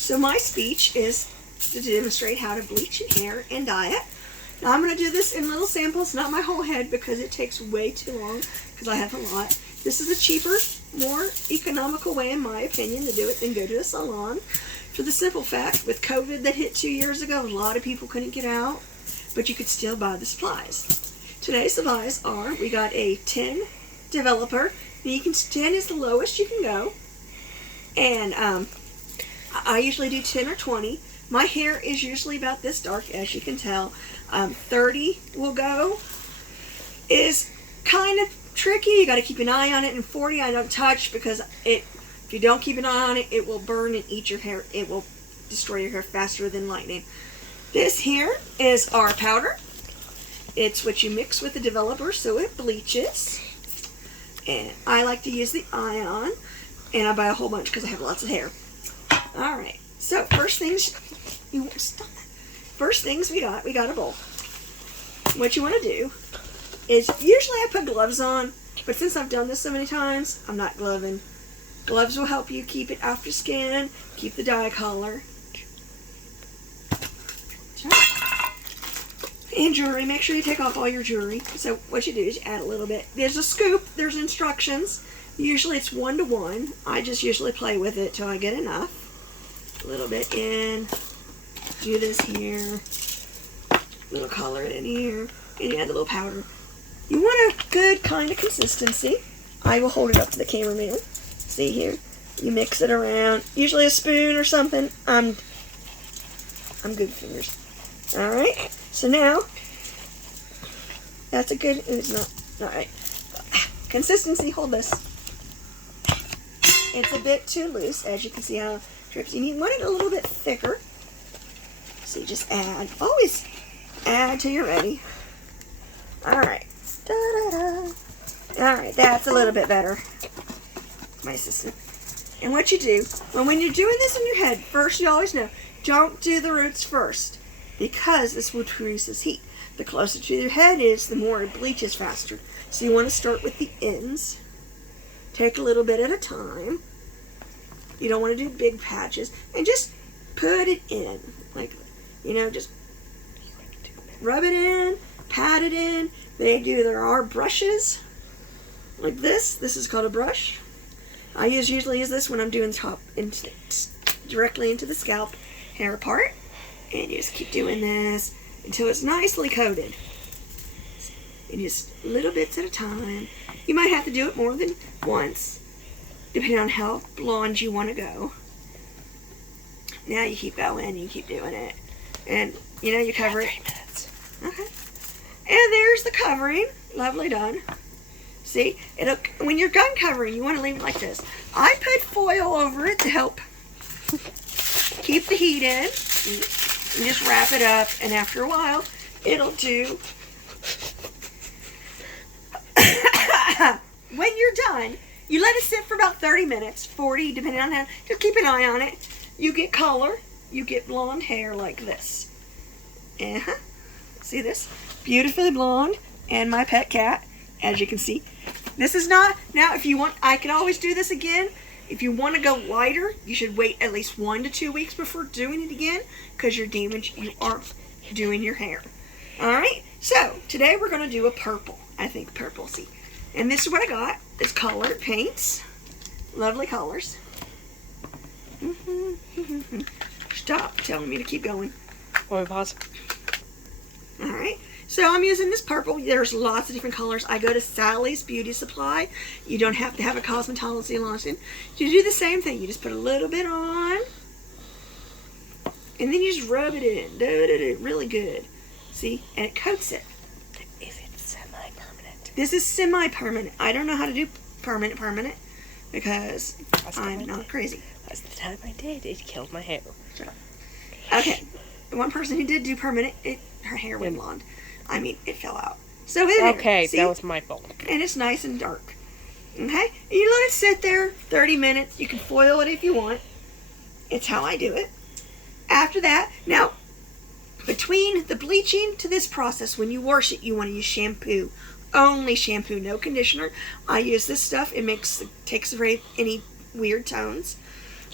So my speech is to demonstrate how to bleach your hair and dye it. Now I'm going to do this in little samples, not my whole head because it takes way too long because I have a lot. This is a cheaper, more economical way in my opinion to do it than go to a salon. For the simple fact, with COVID that hit 2 years ago, a lot of people couldn't get out, but you could still buy the supplies. Today's supplies are, we got a 10 developer. 10 is the lowest you can go. And I usually do 10 or 20. My hair is usually about this dark, as you can tell. 30 will go. Is kind of tricky. You got to keep an eye on it. And 40 I don't touch because if you don't keep an eye on it, it will burn and eat your hair. It will destroy your hair faster than lightning. This here is our powder. It's what you mix with the developer so it bleaches. And I like to use the ion. And I buy a whole bunch because I have lots of hair. Alright, so first things we got a bowl. What you want to do is, usually I put gloves on, but since I've done this so many times, I'm not gloving. Gloves will help you keep it off your skin, keep the dye color. And jewelry, make sure you take off all your jewelry. So what you do is you add a little bit. There's a scoop, there's instructions. Usually it's 1 to 1. I just usually play with it till I get enough. A little bit in. Do this here. Little color in here. And you add a little powder. You want a good kind of consistency. I will hold it up to the cameraman. See here? You mix it around. Usually a spoon or something. I'm good fingers. Alright. So now, that's a good, it's not right. Consistency, hold this. It's a bit too loose, as you can see how it drips. You want it a little bit thicker. So you just add, always add till you're ready. Alright. Alright, that's a little bit better. My assistant. And what you do, when you're doing this in your head, first you always know, don't do the roots first, because this will produce this heat. The closer to your head is, the more it bleaches faster. So you want to start with the ends. Take a little bit at a time. You don't want to do big patches. And just put it in. Like, just rub it in, pat it in. There are brushes like this. This is called a brush. I usually use this when I'm doing directly into the scalp hair part. And you just keep doing this until it's nicely coated. And just little bits at a time. You might have to do it more than once, depending on how blonde you want to go. Now you keep going, you keep doing it. And, you cover it. 3 minutes. Okay. And there's the covering. Lovely done. See, when you're done covering, you want to leave it like this. I put foil over it to help keep the heat in. And just wrap it up, and after a while, it'll do. When you're done, you let it sit for about 30 minutes, 40, depending on how. Just keep an eye on it. You get color. You get blonde hair like this. See this? Beautifully blonde, and my pet cat, as you can see. This is not, now if you want, I can always do this again. If you want to go lighter, you should wait at least 1 to 2 weeks before doing it again, because you are doing your hair. Alright, so today we're going to do a purple. I think purple, see. And this is what I got. It's colored paints. Lovely colors. Stop telling me to keep going. Or pause. Alright, so I'm using this purple. There's lots of different colors. I go to Sally's Beauty Supply. You don't have to have a cosmetology license. You do the same thing. You just put a little bit on. And then you just rub it in. Really good. See? And it coats it. Is it semi-permanent? This is semi-permanent. I don't know how to do permanent because I'm not crazy. Last the time I did, it killed my hair. Okay. One person who did do permanent, her hair went blonde. I mean, it fell out. So there. Okay, see? that was my fault. And it's nice and dark. Okay? And you let it sit there 30 minutes. You can foil it if you want. It's how I do it. After that, now, between the bleaching to this process, when you wash it, you want to use shampoo. Only shampoo, no conditioner. I use this stuff. It takes away any weird tones.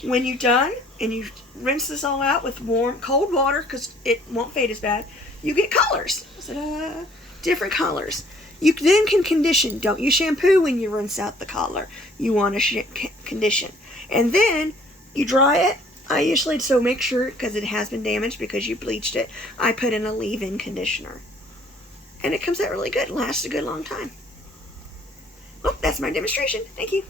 When you're done and you rinse this all out with warm, cold water, because it won't fade as bad, you get colors. Different colors. You then can condition. Don't use shampoo when you rinse out the color. You want to condition. And then you dry it. I usually, so make sure, because it has been damaged because you bleached it, I put in a leave-in conditioner. And it comes out really good. It lasts a good long time. Well, that's my demonstration. Thank you.